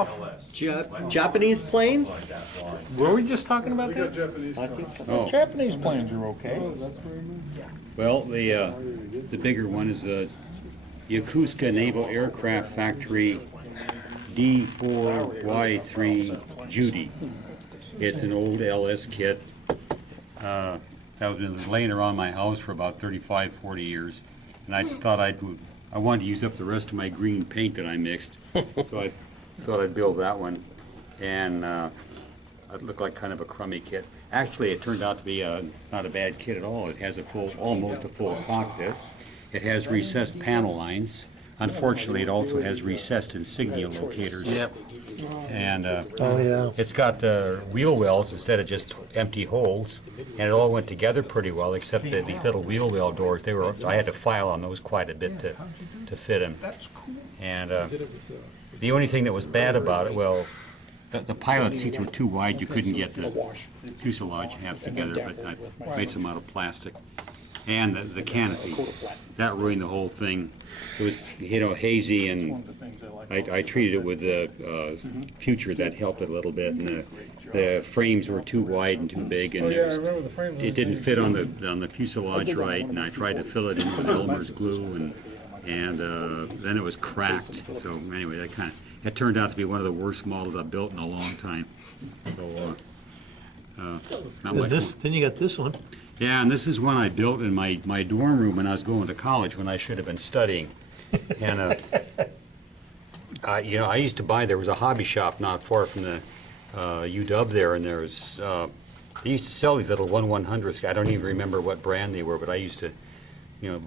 Ralph? Japanese planes? Were we just talking about that? I think so. Oh. Japanese planes are okay. Well, the bigger one is the Yokosuka Naval Aircraft Factory D4Y3 Judy. It's an old LS kit that was been laying around my house for about 35, 40 years, and I thought I wanted to use up the rest of my green paint that I mixed, so I thought I'd build that one, and it looked like kind of a crummy kit. Actually, it turned out to be not a bad kit at all. It has almost a full cockpit. It has recessed panel lines. Unfortunately, it also has recessed insignia locators. Yep. And Oh, yeah. it's got wheel wells instead of just empty holes, and it all went together pretty well, except that these little wheel well doors, I had to file on those quite a bit to fit them. And the only thing that was bad about it, well, the pilot seats were too wide. You couldn't get the fuselage half together, but I made some out of plastic. And the canopy, that ruined the whole thing. It was, hazy, and I treated it with Future. That helped it a little bit. And the frames were too wide and too big, and it didn't fit on the fuselage right. And I tried to fill it in with Elmer's glue, and then it was cracked. So anyway, that turned out to be one of the worst models I've built in a long time. So not much more. Then you got this one. Yeah, and this is one I built in my dorm room when I was going to college, when I should have been studying. And I used to buy. There was a hobby shop not far from the UW there, and there was they used to sell these little 1/100ths. I don't even remember what brand they were, but I used to,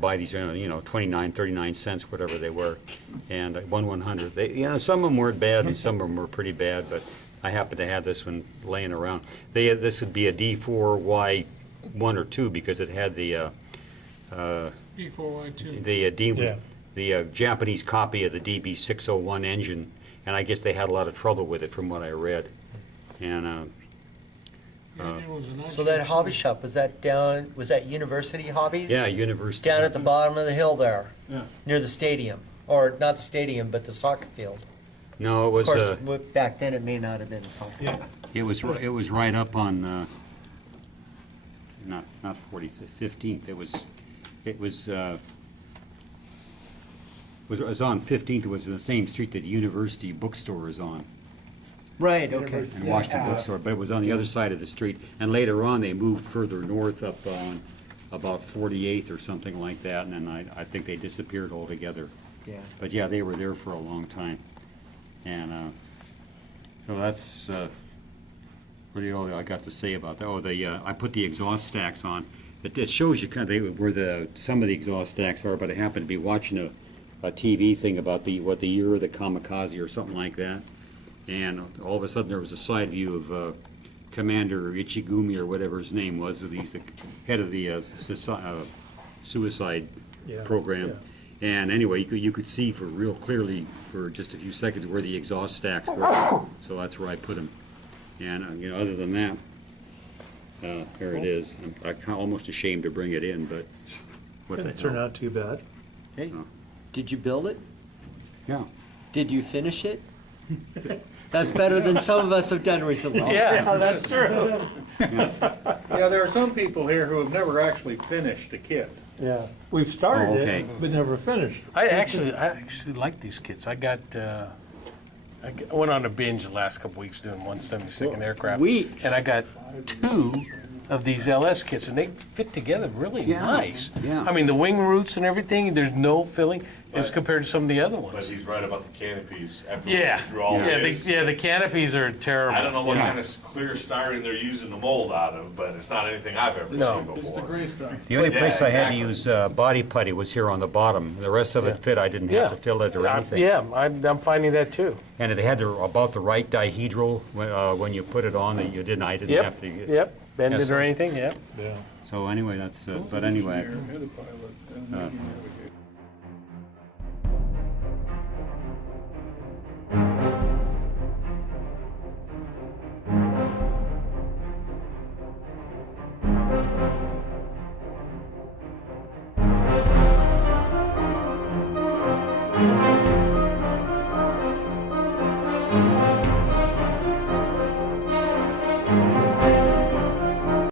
buy these, 29, 39 cents, whatever they were, and 1/100. They, some of them weren't bad, and some of them were pretty bad, but I happened to have this one laying around. This would be a D4Y1 or 2 because it had the D4Y2. the Japanese copy of the DB601 engine, and I guess they had a lot of trouble with it from what I read. And So that hobby shop, was that University Hobbies? yeah, University. Down at the bottom of the hill there, Yeah. near the stadium. Or not the stadium, but the soccer field. No, it Of was. course, back then it may not have been a soccer field. It was right up on not 45th, 15th. It was on 15th. It was in the same street that the University bookstore is on, Right, okay. and Washington bookstore. But it was on the other side of the street. And later on, they moved further north up on about 48th or something like that. And then I think they disappeared altogether. Yeah. But yeah, they were there for a long time. And so that's really all I got to say about that. Oh, I put the exhaust stacks on. It shows you kind of where some of the exhaust stacks are, but I happened to be watching a TV thing about the year of the kamikaze or something like that, and all of a sudden there was a side view of Commander Ichigumi or whatever his name was, who he's the head of the suicide program. And anyway, you could see real clearly for just a few seconds where the exhaust stacks were. So that's where I put them. And other than that, there it is. I'm almost ashamed to bring it in, but what the Didn't turn hell? out too bad. Hey, did you build it? Yeah. Did you finish it? That's better than some of us have done recently. Yeah, that's true. Yeah, there are some people here who have never actually finished a kit. Yeah, we've started Oh, okay. it, but never finished. I actually like these kits. I went on a binge the last couple weeks doing 172nd aircraft. Weeks. And I got 2 of these LS kits, and they fit together really nice. Yeah. I mean, the wing roots and everything, there's no filling as compared to some of the other But ones. he's right about the canopies. After Yeah, looking through all yeah, this, the canopies are terrible. I don't know what Yeah. kind of clear styrene they're using the mold out of, but it's not anything I've ever No. seen before. It's the gray stuff. The only Yeah, place I had to exactly. use body putty was here on the bottom. The rest of it fit. I didn't have to fill it or anything. Yeah, I'm finding that too. And it had about the right dihedral when you put it on. That you didn't. I didn't have to. Bend Yes, it sir. or anything, yep. Yeah. So anyway, but anyway, Had a pilot down there.